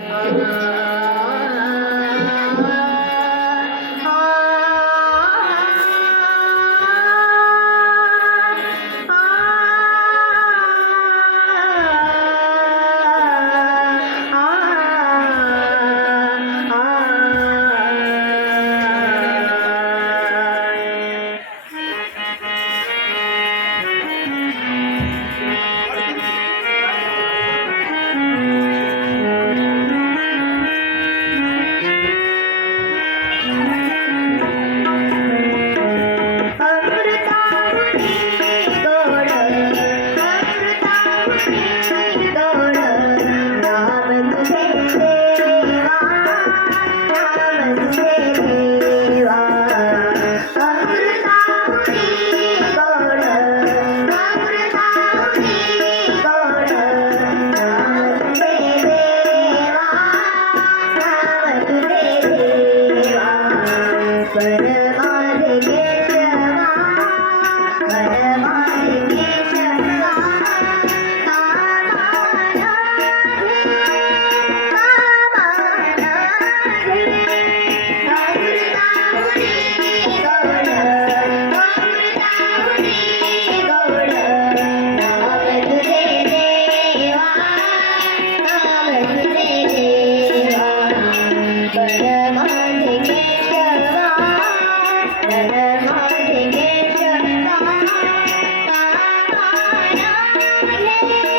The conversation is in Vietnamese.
Amen. Thank you.